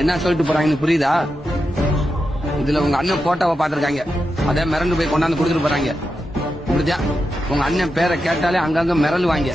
என்ன சொல்லிட்டு போறாங்கன்னு புரியுதா? இதுல உங்க அண்ணன் போட்டோவை பாத்திருக்காங்க, அதே மிரண்டு போய் கொண்டாந்து கொடுத்துட்டு போறாங்க. புரிஞ்சா? உங்க அண்ணன் பேரை கேட்டாலே அங்கங்க மிரள் வாங்க.